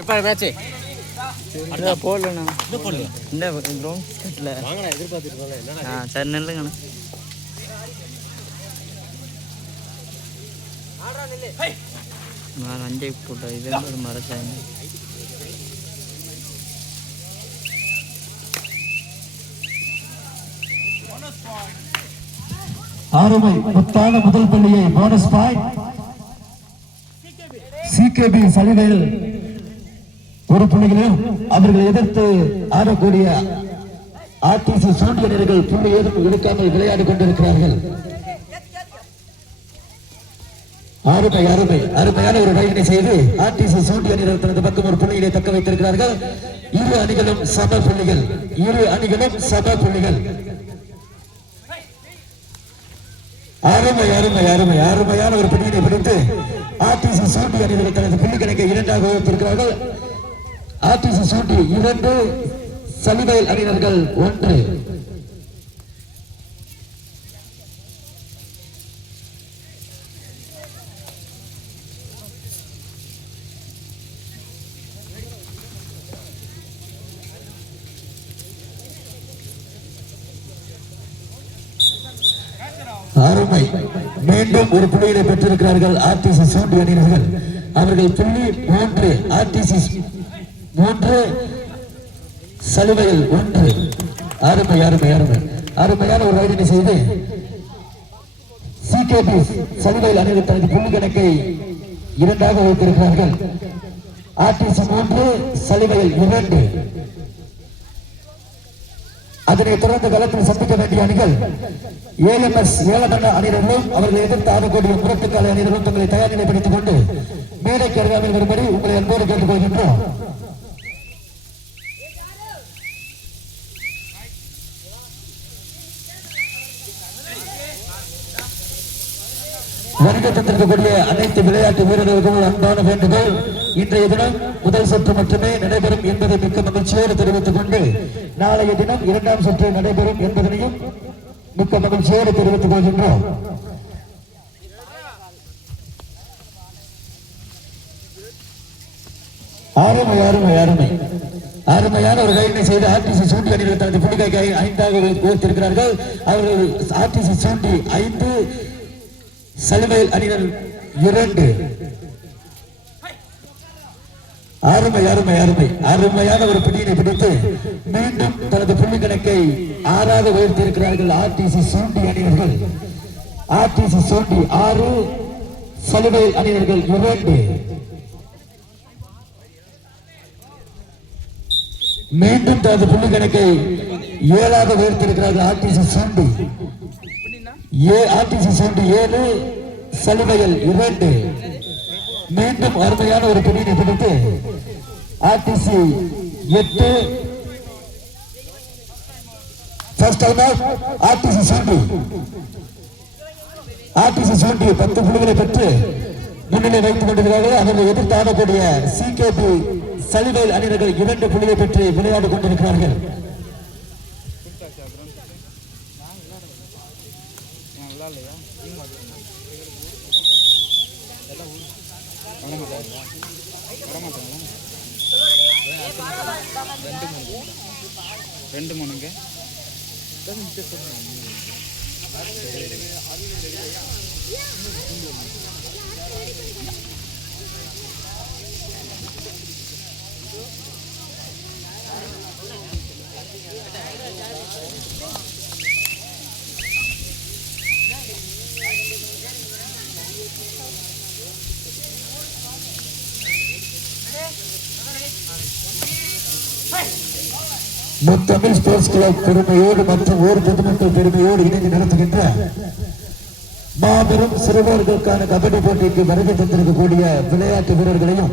எப்போ மேட்ச்சு போடலண்ணா இந்த கிரவுண்ட் கட்டில் வாங்கண்ணா எதிர்பார்த்துட்டு சரி நெல்லுங்கண்ணா நான் அஞ்சை போட்டேன் இது ஒரு மரச்சாங்க ஆறுமை முத்தான முதல் பள்ளியை போனஸ் பாயிண்ட் சிகேபி சலிவையில் ஒரு புள்ளிகளையும் அவர்களை எதிர்த்து ஆடக்கூடிய ஆர்டிசி சூண்டியனர்கள் புள்ளி ஏதும் எடுக்காமல் விளையாடி கொண்டிருக்கிறார்கள். அருமையான ஒரு ரைடினை செய்து ஆர்டிசி சூண்டியனர்கள் தனது பக்கம் ஒரு புள்ளியை தக்க வைத்திருக்கிறார்கள். இரு அணிகளும் சம புள்ளிகள். அருமையான ஒரு புள்ளியை பிடித்து ஆர்டிசி சூண்டி அணிகள் தனது புள்ளி கணக்கை 2ஆக வைத்திருக்கிறார்கள். ஆர்டிசி சூண்டி 2, சலிவயல் அணியினர்கள் 1. அருமை மீண்டும் ஒரு புள்ளியை பெற்றிருக்கிறார்கள் ஆர்டிசி சூண்டி அணியினர்கள். அவர்கள் புள்ளி 3, ஆர்டிசி 3, சலுவையில் 1. அருமையான ஒரு ரைடினை செய்து சிகேபி சலுவையில் அணியில் தனது புள்ளி கணக்கை 2ஆக வைத்திருக்கிறார்கள். ஆர்டிசி 3, சலுவையில் 2. அதனைத் தொடர்ந்து களத்தில் சந்திக்க வேண்டிய அணிகள் ஏஎம்எஸ் ஏலமண்ண அணியினர்களும் அவர்களை எதிர்த்து ஆடக்கூடிய முரட்டுக்கால அணியினர்களும் தங்களை தயார் நிலைப்படுத்திக் கொண்டு மேடைக்கு அருகாமல் வரும்படி உங்களை அன்போடு கேட்டுக் கொள்கின்றோம். வருகை தந்திருக்கக்கூடிய அனைத்து விளையாட்டு வீரர்களுக்கும் அன்பான வேண்டுகோள், இன்றைய தினம் முதல் சுற்று மட்டுமே நடைபெறும் என்பதை மிக்க மகிழ்ச்சியோடு தெரிவித்துக் கொண்டு நாளைய தினம் 2ஆம் சுற்று நடைபெறும் என்பதனையும் மிக்க மகிழ்ச்சியோடு தெரிவித்துக் கொள்கின்றோம். அருமையான ஒரு ரைடினை செய்து ஆர்டிசி சூண்டி அணிகள் தனது புள்ளிக்காய்க்கு 5ஆக உயர்த்திருக்கிறார்கள். அவர்கள் ஆர்டிசி சூண்டி 5, சலுவையில் அணியினர் 2. அருமையான ஒரு பிடியினை பிடித்து மீண்டும் தனது புள்ளி கணக்கை 6ஆக உயர்த்தியிருக்கிறார்கள் ஆர்டிசி சூண்டி அணியினர்கள். ஆர்டிசி சூண்டி 6, சலுவையில் அணியினர்கள் 2. மீண்டும் தனது புள்ளி கணக்கை 7ஆக உயர்த்தியிருக்கிறார்கள் ஆர்டிசி சூண்டி. ஆர்டிசி சூண்டி 7, சலுவையில் 2. மீண்டும் அருமையான ஒரு பிடியினை பிடித்து ஆர்டிசி 8, ஆர்டிசி சூண்டி 10 புள்ளிகளை பெற்று முன்னிலை வைத்துக் கொண்டிருக்கிறார்கள். அவர்கள் எதிர்த்து ஆடக்கூடிய சிகேபி சலுவையில் அணியினர்கள் 2 புள்ளியை பெற்று விளையாடி கொண்டிருக்கிறார்கள். ரெண்டு மூணுங்க முத்தமிழ் ஸ்போர்ட்ஸ் கிளப் பெருமையோடு மற்றும் ஊர் பொதுமக்கள் பெருமையோடு இணைந்து நடத்துகின்ற மாபெரும் சிறுவர்களுக்கான கபடி போட்டிக்கு வருகை தந்திருக்கக்கூடிய விளையாட்டு வீரர்களையும்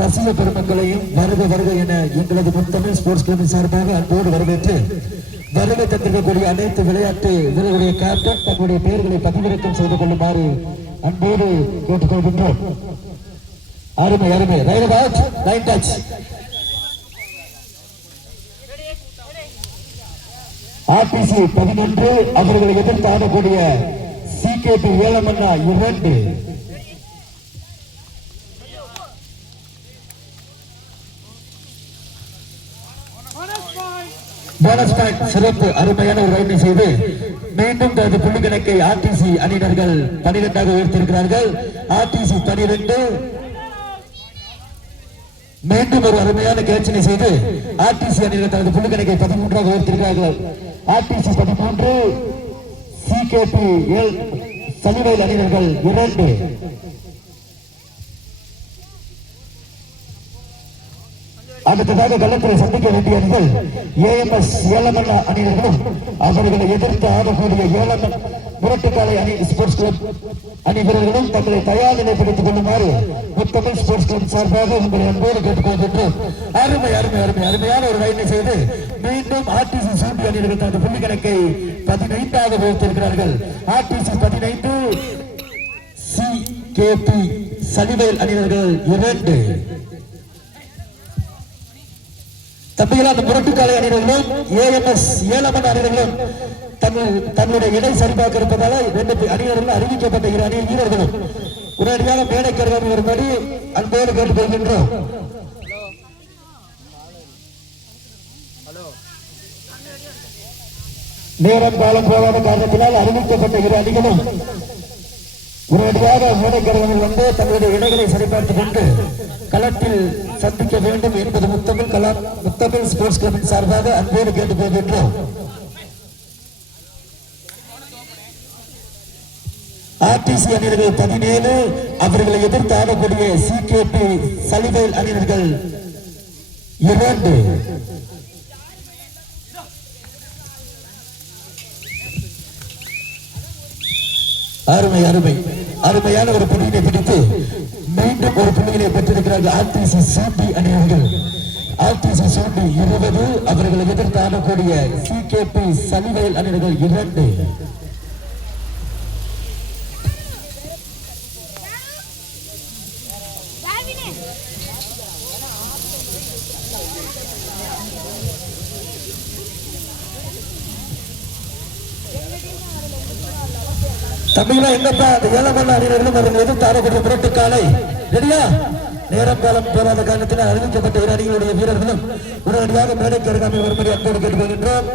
ரசிக பெருமக்களையும் வருக என எங்களது முத்தமிழ் ஸ்போர்ட்ஸ் கிளப்பின் சார்பாக அன்போடு வரவேற்று வருகை தந்திருக்கக்கூடிய அனைத்து விளையாட்டு வீரர்களுடைய கேப்டன் தங்களுடைய பெயர்களை பதிவிறக்கம் செய்து கொள்ளுமாறு அன்போடு கேட்டுக்கொள்கின்றோம். அருமை ரைட் டச். ஆர்டிசி 11, அவர்களை எதிர்த்து ஆடக்கூடிய சிகேபி ஏலமண்ணா 2. போனஸ் பாயிண்ட் சிறப்பு அருமையான ஒரு ரைடை செய்து மீண்டும் தனது புள்ளி கணக்கை ஆர்டிசி அணியினர்கள் 12ஆக உயர்த்தியிருக்கிறார்கள். ஆர்டிசி 12 மீண்டும் ஒரு அருமையான கேட்சினை செய்து ஆர்டிசி அணியினர் தனது புள்ளி கணக்கை 13ஆக உயர்த்தியிருக்கிறார்கள். RTC 13 CKP சனிவேல் அணியினர்கள் 2. அடுத்ததாக களத்தில் சந்திக்க வேண்டிய அணிகள் ஏஎம்எஸ் ஏலமல்ல அணியினர்களும் அவர்களை எதிர்த்து ஆடக்கூடிய ஏலமன் முரட்டுக்காலை அணி ஸ்போர்ட்ஸ் கிளப் அணி வீரர்களும் தங்களை தயார் நிலைப்படுத்திக் கொள்ளுமாறு முத்தமிழ் ஸ்போர்ட்ஸ் கிளப் சார்பாக உங்களை அன்போடு கேட்டுக்கொள்கின்றோம். அருமையான ஒரு ரைடை செய்து மீண்டும் ஆர்டிசி சூட்டி அணியினர்கள் தனது புள்ளி கணக்கை 15ஆக உயர்த்தியிருக்கிறார்கள். RTC 15 CKP சனிவேல் அணியினர்கள் 2. தம்பிகளா அந்த முரட்டுக்காலை அணியினர்களும் ஏஎம்எஸ் ஏலமன் அணியினர்களும் தங்களுடைய இடை சரிபார்க்க இருப்பதால 2 அணியினர்கள் அறிவிக்கப்பட்ட 2 அணி வீரர்களும் உடனடியாக மேடைக்கருகாமல் வரும்படி அன்போடு கேட்டுக்கொள்கின்றோம். நேரம் காலம் போகாத காரணத்தினால் அறிவிக்கப்பட்ட 2 அணிகளும் உடனடியாக மேடைக்கருகாமல் வந்து தங்களுடைய இடைகளை சரிபார்த்துக் கொண்டு களத்தில் சந்திக்க வேண்டும் என்பது முத்தமிழ் ஸ்போர்ட்ஸ் கிளப்பின் சார்பாக அன்போடு கேட்டுக்கொள்கின்றோம். ஆர்டிசி அணியினர்கள் 17 அவர்களை எதிர்த்து ஆடக்கூடிய சிகேபி சனிவேல் அணியினர்கள் 2. அருமையான ஒரு புள்ளியை பிடித்து மீண்டும் ஒரு புள்ளியை பெற்றிருக்கிறார்கள் ஆர்டிசி சூட்டி அணியினர்கள். ஆர்டிசி சூட்டி 20 அவர்களை எதிர்த்து ஆடக்கூடிய சிகேபி சனிவேல் அணியினர்கள் 2. தமிழா எங்கப்பா அந்த ஏலமல்ல அணியினர்களும் அவர்கள் எதிர்த்து ஆடக்கூடிய முரட்டுக்காலை ரெடியா? நேரம் காலம் போராத காரணத்தில் அறிவிக்கப்பட்ட 2 அணிகளுடைய வீரர்களும் உடனடியாக மேடைக்கு அருகாமல் வரும்படி அன்போடு கேட்டுக்கொள்கின்றோம்.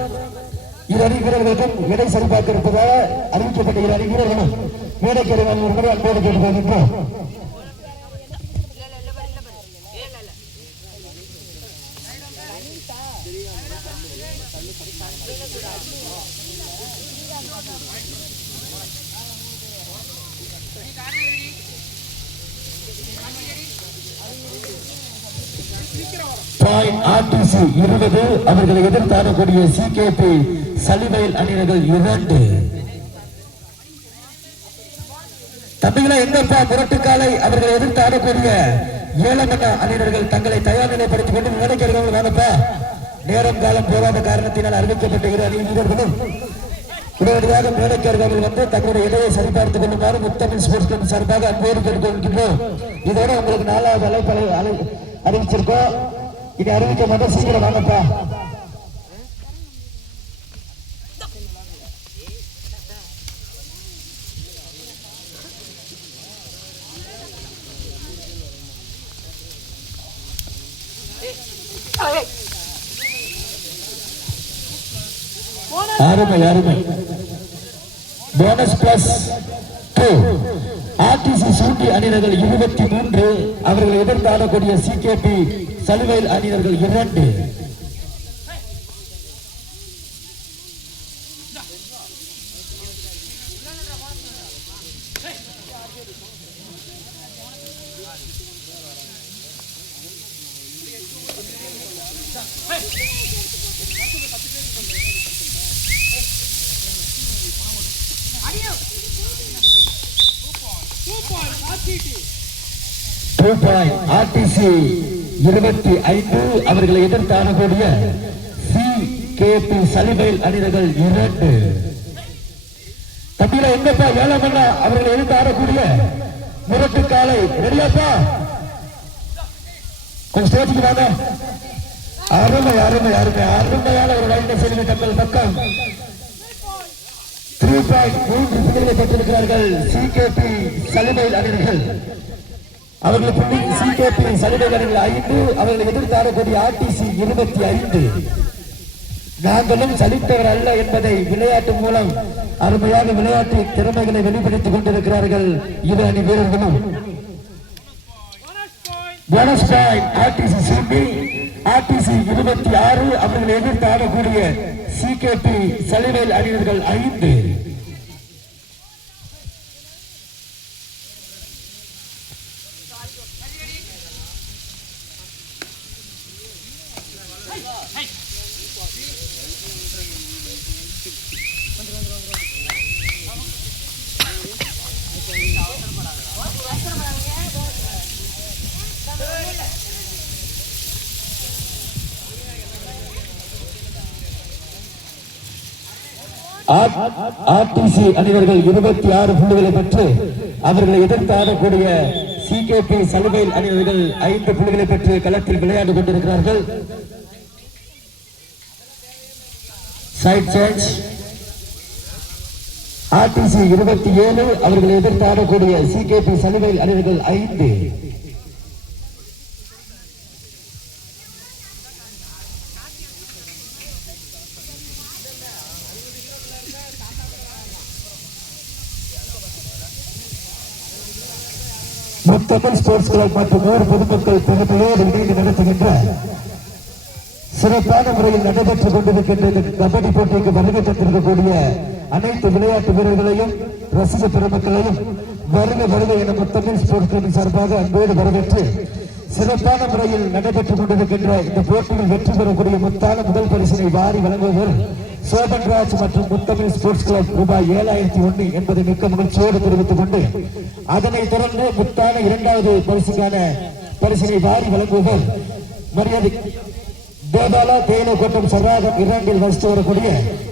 2 அணி வீரர்களுக்கும் இடை சரிபார்க்க இருப்பதாக அறிவிக்கப்பட்ட 2 அணி வீரர்களும் மேடைக்கு அருகாமல் வரும்படி அன்போடு கேட்டுக்கொள்கின்றோம். ஆர்டிசி 20 அவர்களை எதிர்த்து ஆடக்கூடிய சிகேபி சனிவேல் அணியினர்கள் 2. தம்பிகளா எங்கப்பா முரட்டுக்காலை அவர்களை எதிர்த்து ஆடக்கூடிய ஏலமன் அணியினர்கள் தங்களை தயார் நிலைப்படுத்திக் கொண்டு மேடைக்கருகாமல் வாங்கப்பா. நேரம் காலம் போகாத காரணத்தினால் அறிவிக்கப்பட்ட 2 அணி வீரர்களும் உடனடியாக மேடைக்கருகாமல் வந்து தங்களுடைய இடையை சரிபார்த்துக் கொள்ளுமாறு முத்தமிழ் ஸ்போர்ட்ஸ் கிளப் சார்பாக அன்போடு கேட்டுக்கொள்கின்றோம். இதோட உங்களுக்கு 4வது அறிவிச்சிருக்கோம். இனி அறிவிக்க மாட்டோம், சீக்கிரம் வாங்கப்பா. அருமை போனஸ் பிளஸ் 2 ஆர்டிசி சூட்டி அணியினர்கள் 23 அவர்களை எதிர்த்து ஆடக்கூடிய சிகேபி சனிவேல் அணியினர்கள் 2. ஆர்டிசி 25 அவர்களை எதிர்த்து ஆடக்கூடிய சிகேபி சனிவேல் அணியினர்கள் 2. தம்பியில எங்கப்பா ஏலமன்னா அவர்களை எதிர்த்து ஆடக்கூடிய முரட்டுக்காலை ரெடியாப்பா? கொஞ்சம் ஸ்டேஜுக்கு வாங்க. அருமையான ஒரு லைனை செல்வி தங்கள் பக்கம் 3.3 புள்ளிகளை பெற்றிருக்கிறார்கள் சிகேபி சனிவேல் அணியினர்கள். அவர்கள் புள்ளி சிகேபி சனிவேல் அணிகள் 5 அவர்களை எதிர்த்து ஆடக்கூடிய ஆர்டிசி 25. நாங்களும் சலித்தவர் அல்ல என்பதை விளையாட்டு மூலம் அருமையாக விளையாட்டு திறமைகளை வெளிப்படுத்திக் கொண்டிருக்கிறார்கள் இரு அணி வீரர்களும். போனஸ் பாயிண்ட் ஆர்டிசி சிபி ஆர்டிசி 26 அவர்கள் எதிர்த்து ஆடக்கூடிய சிகேபி சலிவேல் அணியினர்கள் 5. ஆர்டிசி அணிவர்கள் 26 புள்ளிகளை பெற்று அவர்களை எதிர்த்து ஆடக்கூடிய சிகேபி சலுகையில் அணிவர்கள் 5 புள்ளிகளை பெற்று களத்தில் விளையாடி கொண்டிருக்கிறார்கள். Side change. ஆர்டிசி 27 அவர்களை எதிர்த்து ஆடக்கூடிய சிகேபி சலுகையில் அணிவர்கள் 5. முத்தமிழ் ஸ்போர்ட்ஸ் கிளப் மற்றும் ஊர் பொதுமக்கள் பெருமையோடு இணைந்து நடத்துகின்ற சிறப்பான முறையில் நடைபெற்றுக் கொண்டிருக்கின்ற கபடி போட்டிக்கு வருகை தந்திருக்கக்கூடிய அனைத்து விளையாட்டு வீரர்களையும் ரசிக பெருமக்களையும் வருக வருக என முத்தமிழ் ஸ்போர்ட்ஸ் கிளப்பின் சார்பாக அன்போடு வரவேற்று சிறப்பான முறையில் நடைபெற்றுக் கொண்டிருக்கின்ற இந்த போட்டியில் வெற்றி பெறக்கூடிய முத்தான முதல் பரிசினை வாரி வழங்குவர் சோபன்ராஜ் மற்றும் முத்தமிழ் ஸ்போர்ட்ஸ் கிளப் ரூபாய் 7001 என்பதை மிக்க மகிழ்ச்சியோடு தெரிவித்துக் கொண்டு அதனைத் தொடர்ந்து முத்தான 2வது பரிசுக்கான பரிசினை வாரி வழங்குவர் மரியாதை தேவாலா தேயிலை கோட்டம் சர்ராகம் 2 வசித்து வரக்கூடிய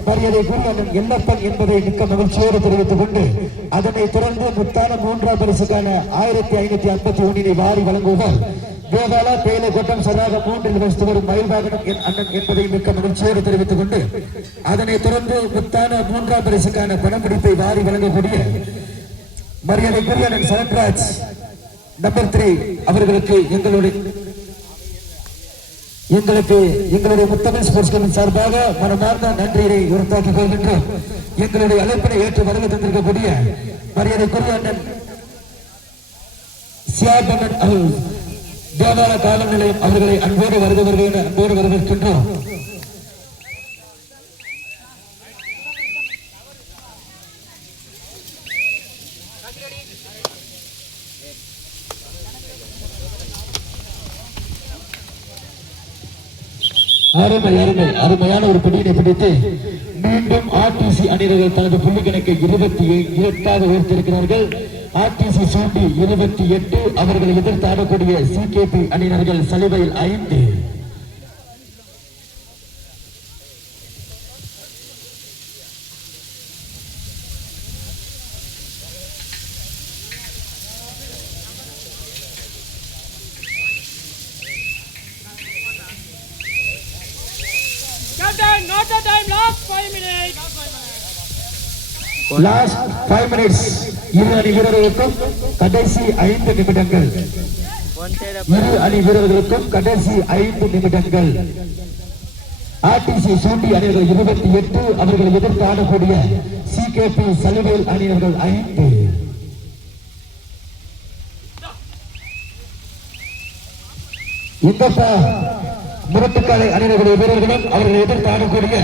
மரியாதைக்குரிய அண்ணன் எல்லப்பன் என்பதை மிக்க மகிழ்ச்சியோடு தெரிவித்துக் கொண்டு அதனைத் தொடர்ந்து முத்தான 3வது பரிசுக்கான 1551 வாரி வழங்குவர் தேவாலா தேயிலை கோட்டம் சர்ராகம் 3 வசித்து வரும் மயில்வாகனம் அண்ணன் என்பதை மிக்க மகிழ்ச்சியோடு தெரிவித்துக் கொண்டு அதனைத் தொடர்ந்து முத்தான 3வது பரிசுக்கான பணப்பிடிப்பை வாரி வழங்கக்கூடிய மரியாதைக்குரிய அண்ணன் சரண்ராஜ் நம்பர் 3 அவர்களுக்கு எங்களுடைய முத்தமிழ் ஸ்போர்ட்ஸ் கிளப்பின் சார்பாக மனமார்ந்த நன்றியை உறுத்தாக்கிக் கொள்கின்றோம். எங்களுடைய அழைப்பினை ஏற்று வருகை தந்திருக்கக்கூடிய மரியாதைக்குரிய அண்ணன் சியாபண்ணன் தேவாலய காவல் நிலையம் அவர்களை அன்போடு வரவேற்கின்றோம். அருமையான ஒரு பிடியினை பிடித்து மீண்டும் ஆர்டிசி அணியினர்கள் தனது புள்ளி கணக்கை 28 உயர்த்தியிருக்கிறார்கள். ஆர்டிசி சூண்டி 28 அவர்களை எதிர்த்து ஆடக்கூடிய சிகேபி அணியினர்கள் சலுகையில் 5. Last 5 minutes. இரு அணி வீரர்களுக்கும் கடைசி 5 நிமிடங்கள். இரு அணி வீரர்களுக்கும் கடைசி 5 நிமிடங்கள். ஆர்டிசி சூண்டி அணியர்கள் 28 அவர்கள் எதிர்த்து ஆடக்கூடிய சிகேபி சலுகையில் அணியர்கள் 5. இந்த முரட்டுக்காலை அணியர்களுடைய வீரர்களும் அவர்கள் எதிர்த்து ஆடக்கூடிய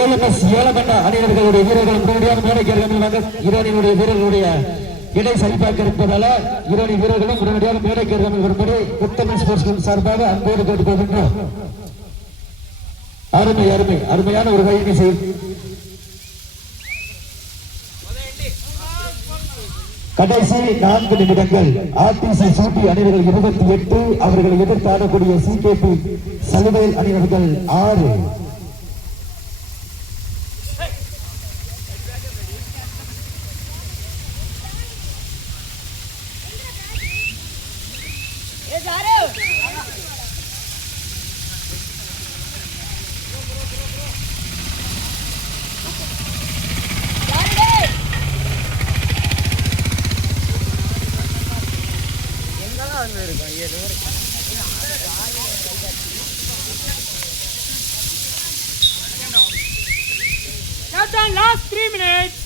ஏழமண்ணா அணியினர்களுடைய வீரர்களும் உடனடியாக மேடைக்கு இறங்குவாங்க. இரணியினுடைய வீரர்களுடைய இடை சரிபார்க்க இருப்பதால இரணி வீரர்களும் உடனடியாக மேடைக்கு இறங்கி வரும்படி முத்தமிழ் ஸ்போர்ட்ஸ் கிளப் சார்பாக அன்போடு கேட்டுக்கொள்கின்றோம். அருமையான ஒரு கையினை செய்யும் கடைசி 4 நிமிடங்கள். ஆர்டிசி சூட்டி அணிவர்கள் 28 அவர்களை எதிர்த்து ஆடக்கூடிய சிகேபி சலுகையில் அணிவர்கள் 6. Last 3 minutes.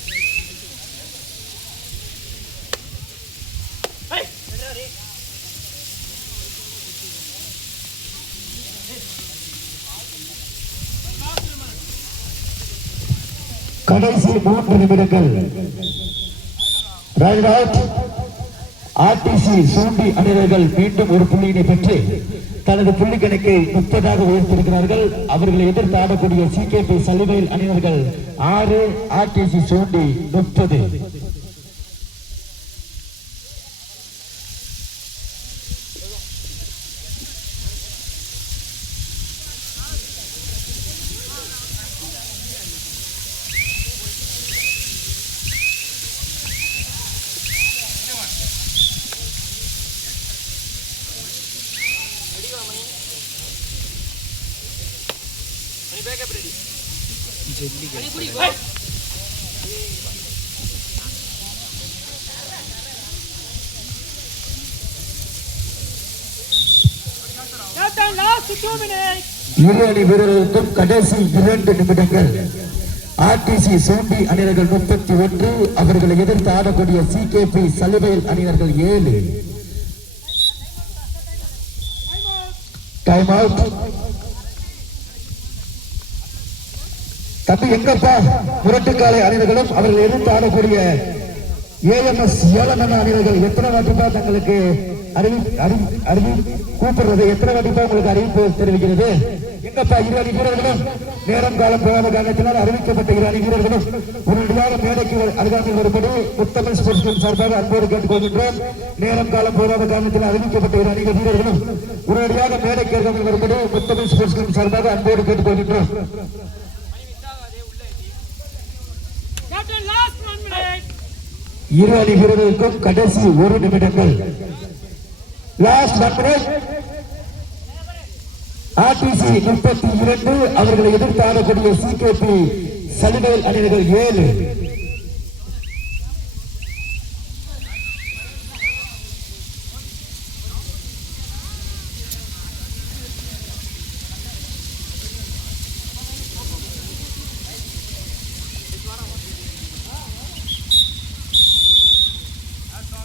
கடைசி 3 நிமிடங்கள். Right out. ஆர்டிசி சூண்டி அணிவர்கள் மீண்டும் ஒரு புள்ளியினை பெற்று தனது புள்ளி கணக்கை 30 உயர்த்திருக்கிறார்கள். அவர்களை எதிர்த்து ஆடக்கூடிய சிகேபி சலிவேல் அணிவர்கள் 6, ஆர்டிசி சூண்டி 30. இரு அணி வீரர்களுக்கும் கடைசி 2 நிமிடங்கள். ஆர்டிசி சூண்டி அணியர்கள் 31, அவர்களை எதிர்த்து ஆடக்கூடிய சிகேபி சலிவேல் அணியர்கள் 7. Time out. தம்பி எங்கப்பா முரட்டுக்காலை அணியர்களும் அவர்கள் எதிர்த்து ஆடக்கூடிய ஏஎம்எஸ் ஏழமன் அணியர்கள் எத்தனை வாட்டிப்பா தங்களுக்கு கூப்பிடுறது, எத்தனை வாட்டிப்பா உங்களுக்கு அறிவிப்பு தெரிவிக்கிறது? எங்கப்பா இரு அணி வீரர்களும் நேரம் காலம் போகாத காரணத்தினால் அறிவிக்கப்பட்ட 2 அணி வீரர்களும் உடனடியாக மேடைக்கு அருகாமையில் வரும்படி முத்தமிழ் ஸ்போர்ட்ஸ் கிளப் சார்பாக அன்போடு கேட்டுக்கொள்கின்றோம். நேரம் காலம் போகாத காரணத்தினால் அறிவிக்கப்பட்ட 2 அணி வீரர்களும் உடனடியாக மேடைக்கு அருகாமையில் வரும்படி முத்தமிழ் ஸ்போர்ட்ஸ் கிளப் சார்பாக அன்போடு கேட்டுக்கொள்கின்றோம். இரு அணி வீரர்களுக்கும் கடைசி 1 நிமிடங்கள். Last 1 minute. ஆர்டிசி 32, அவர்களை எதிர்த்து ஆடக்கூடிய சிகேபி சலிவேல் அணியர்கள் 7.